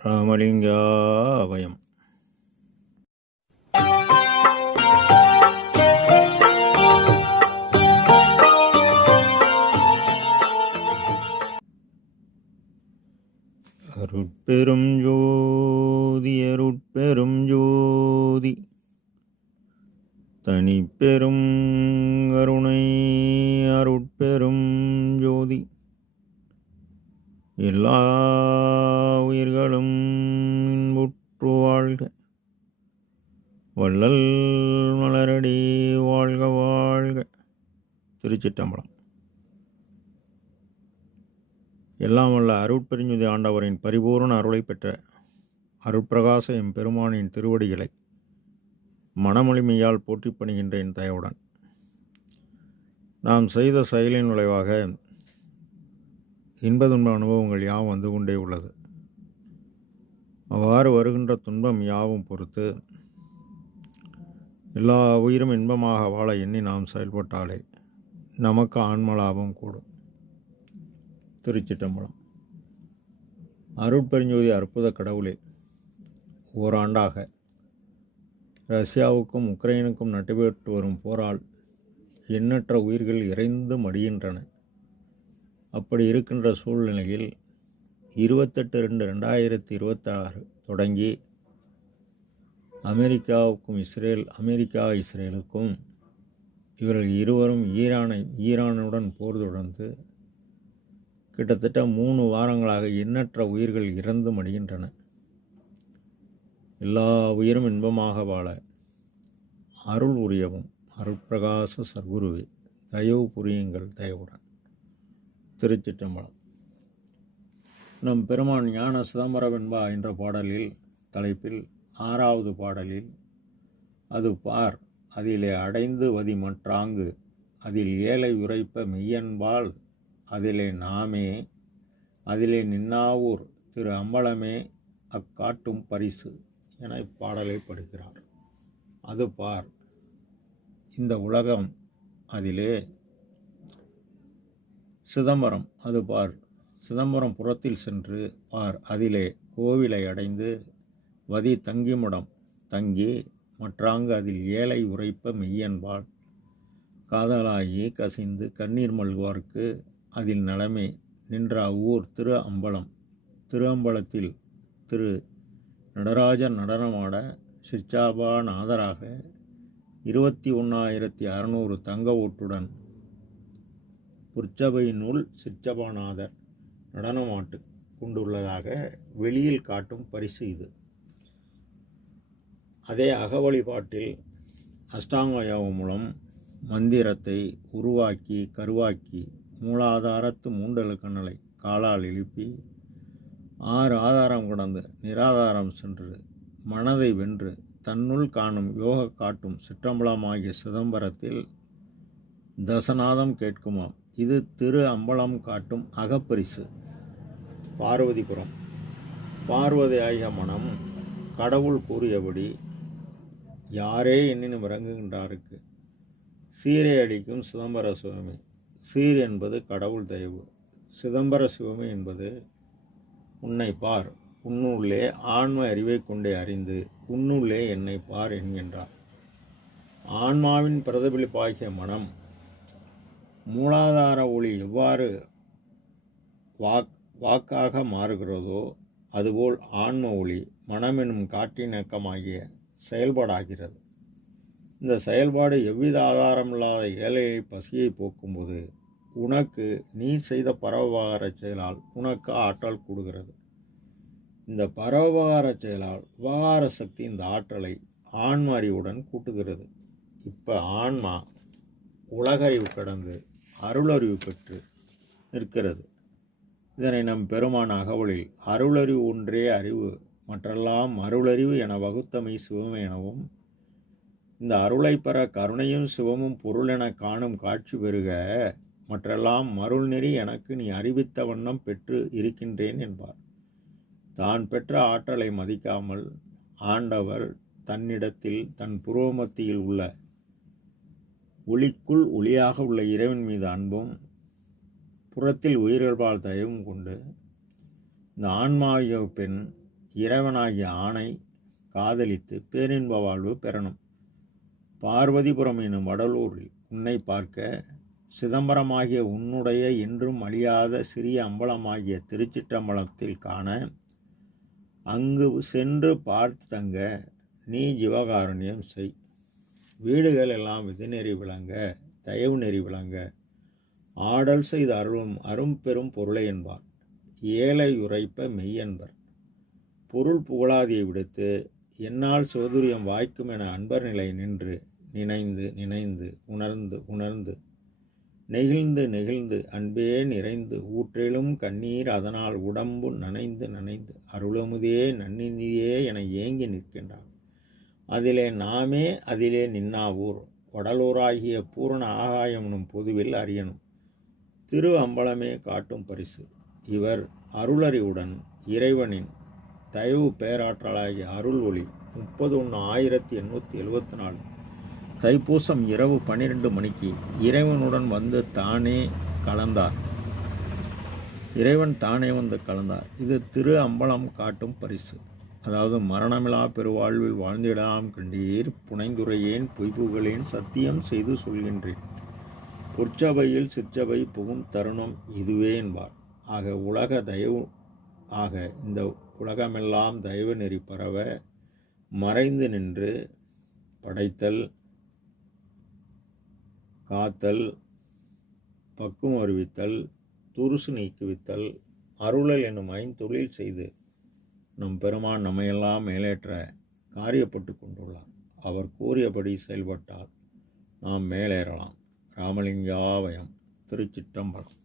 ராமலிங்காபயம். அருட்பெரும் ஜோதி அருட்பெரும் ஜோதி தனிப்பெரும் கருணை அருட்பெரும் ஜோதி எல்லா உயிர்களும் இன்புற்று வாழ்க. வள்ளல் மலரடி வாழ்க வாழ்க. திருச்சிற்றம்பலம். எல்லாம் வல்ல அருட்பெருஞ்சுதி ஆண்டவரின் பரிபூர்ண அருளை பெற்ற அருட்பிரகாச எம்பெருமானின் திருவடிகளை மனமொழிமையால் போற்றி பணிகின்றேன் தயவுடன். நாம் செய்த செயலின் விளைவாக இன்பதுன்ப அனுபவங்கள் யாவும் வந்து கொண்டே உள்ளது. அவ்வாறு வருகின்ற துன்பம் யாவும் பொறுத்து எல்லா உயிரும் இன்பமாக வாழ எண்ணி நாம் செயல்பட்டாலே நமக்கு ஆன்ம லாபம் கூடும். திருச்சிற்றம்பலம். அருட்பெருஞ்சோதி அற்புத கடவுளே, ஓராண்டாக ரஷ்யாவுக்கும் உக்ரைனுக்கும் நடைபெற்று வரும் போரால் எண்ணற்ற உயிர்கள் இறைந்து மடிகின்றன. அப்படி இருக்கின்ற சூழ்நிலையில் 28/2/2026 தொடங்கி அமெரிக்கா இஸ்ரேலுக்கும் இவர்கள் இருவரும் ஈரானுடன் போர் தொடர்ந்து கிட்டத்தட்ட 3 வாரங்களாக எண்ணற்ற உயிர்கள் இறந்து மடிகின்றன. எல்லா உயிரும் இன்பமாக வாழ அருள் உரியவும் அருட்பிரகாச சர்க்குருவே தயவு புரியுங்கள் தயவுடன். திருச்சிற்றம்பலம். நம் பெருமான் ஞான சிதம்பரவென்பா என்ற பாடலில் தலைப்பில் 6வது பாடலில் அது பார் அதிலே அடைந்து வதி மற்றாங்கு அதில் ஏழை உரைப்ப மெய்யன்பால் அதிலே நாமே அதிலே நின்னாவூர் திரு அம்பலமே அக்காட்டும் பரிசு என இப்பாடலை படுகிறார். அது பார் இந்த உலகம், அதிலே சிதம்பரம், அது பார் சிதம்பரம் புறத்தில் சென்று பார் அதிலே கோவிலை அடைந்து வதி தங்கிமுடம் தங்கி மற்றாங்கு அதில் ஏழை உரைப்ப மெய்யன்பால் காதலாகி கசிந்து கண்ணீர் மல்குவார்க்கு அதில் நலமே நின்ற ஊர் திரு அம்பலம். திரு அம்பலத்தில் திரு நடராஜர் நடனமாட சிற்சாபா நாதராக 21,600 தங்க ஓட்டுடன் புற்சபையினுள் சிற்சபாநாதர் நடனமாட்டு கொண்டுள்ளதாக வெளியில் காட்டும் பரிசு இது. அதே அகவழிபாட்டில் அஷ்டாங்க யோகம் மூலம் மந்திரத்தை உருவாக்கி கருவாக்கி மூலாதாரத்து மூண்டலுக்கண்ணலை காலால் எழுப்பி 6 ஆதாரம் கடந்து நிராதாரம் சென்று மனதை வென்று தன்னுள் காணும் யோக காட்டும் சிற்றம்பலமாகிய சிதம்பரத்தில் தசநாதம் கேட்குமாம். இது திரு அம்பலம் காட்டும் அகப்பரிசு. பார்வதிபுரம். பார்வதி ஆகிய மனம் கடவுள் கூறியபடி யாரே எண்ணினும் இறங்குகின்றாருக்கு சீரை அளிக்கும் சிதம்பர சிவமே. சீர் என்பது கடவுள் தயவு, சிதம்பர சிவமே என்பது உன்னை பார், உன்னுள்ளே ஆன்ம அறிவை கொண்டே அறிந்து உன்னுள்ளே என்னை பார் என்கின்றார். ஆன்மாவின் பிரதிபலிப்பாகிய மனம் மூலாதார ஒளி எவ்வாறு வாக்காக மாறுகிறதோ அதுபோல் ஆன்ம ஒளி மனமெனும் காற்றினக்கமாகிய செயல்பாடாகிறது. இந்த செயல்பாடு எவ்வித ஆதாரமில்லாத ஏழையை பசியை போக்கும்போது உனக்கு நீ செய்த பரோபகார செயலால் உனக்கு ஆற்றல் கூடுகிறது. இந்த பரோபகார செயலால் உபகார சக்தி இந்த ஆற்றலை ஆன்ம அறிவுடன் கூட்டுகிறது. இப்போ ஆன்மா உலகறிவு கடந்து அருளறிவு பெற்று நிற்கிறது. இதனை நம் பெருமான் அகவலில் அருளறிவு ஒன்றே அறிவு மற்றெல்லாம் அருளறிவு என வகுத்தமை சிவமே எனவும், இந்த அருளை பெற கருணையும் சிவமும் பொருள் என காணும் காட்சி பெறுக மற்றெல்லாம் மருள் நெறி எனக்கு நீ அறிவித்த வண்ணம் பெற்று இருக்கின்றேன் என்பார். தான் பெற்ற ஆற்றலை மதிக்காமல் ஆண்டவர் தன்னிடத்தில் தன் புருவமத்தியில் உள்ள ஒளிக்குள் ஒளியாக உள்ள இறைவன் மீது அன்பும் புறத்தில் உயிர்கள்பால் தயவும் கொண்டு இந்த ஆன்மாவிய பெண் இறைவனாகிய ஆணை காதலித்து பேரின்ப வாழ்வு பெறணும். பார்வதிபுரம் எனும் வடலூரில் உன்னை பார்க்க சிதம்பரமாகிய உன்னுடைய என்றும் அழியாத சிறிய அம்பலமாகிய திருச்சிற்றம்பலத்தில் காண அங்கு சென்று பார்த்து தங்க நீ ஜீவகாருண்யம் செய். வீடுகள் எல்லாம் விதிநெறி விளங்க தயவு நெறி விளங்க ஆடல் செய்து அரும் பெரும் பொருளை என்பார். ஏழை உரைப்ப மெய்யன்பர் பொருள் புகழாதியை விடுத்து என்னால் சோதுரியம் வாய்க்கும் என அன்பர் நிலை நின்று நினைந்து நினைந்து உணர்ந்து உணர்ந்து நெகிழ்ந்து நெகிழ்ந்து அன்பே நிறைந்து ஊற்றிலும் கண்ணீர் அதனால் உடம்பு நனைந்து நனைந்து அருளமுதே நன்னிதியே என ஏங்கி நிற்கின்றார். அதிலே நாமே அதிலே நின்னாவூர் வடலூராகிய பூரண ஆகாயம்னும் பொதுவில் அறியணும். திரு அம்பலமே காட்டும் பரிசு. இவர் அருளறிவுடன் இறைவனின் தயவு பேராற்றலாகிய அருள் ஒளி 30/1/1874 தைப்பூசம் இரவு 12 மணிக்கு இறைவனுடன் வந்து தானே கலந்தார். இறைவன் தானே வந்து கலந்தார். இது திரு அம்பலம் காட்டும் பரிசு. அதாவது மரணமிலா பெருவாழ்வில் வாழ்ந்திடலாம் கண்டீர் புனைந்துரையேன் பொய்ப்புகளேன் சத்தியம் செய்து சொல்கின்றேன். பொற்சபையில் சிற்சபை புகும் தருணம் இதுவே என்பார். இந்த உலகமெல்லாம் தயவு நெறி பரவ மறைந்து நின்று படைத்தல் காத்தல் பக்குவம் அறிவித்தல் துருசு நீக்குவித்தல் அருளல் என்னும் ஐந்தொழில் செய்து நம் பெருமான் நம்மையெல்லாம் மேலேற்ற காரியப்பட்டு கொண்டுள்ளார். அவர் கூறியபடி செயல்பட்டால் நாம் மேலேறலாம். ராமலிங்காவயம். திருச்சிற்றம்பலம்.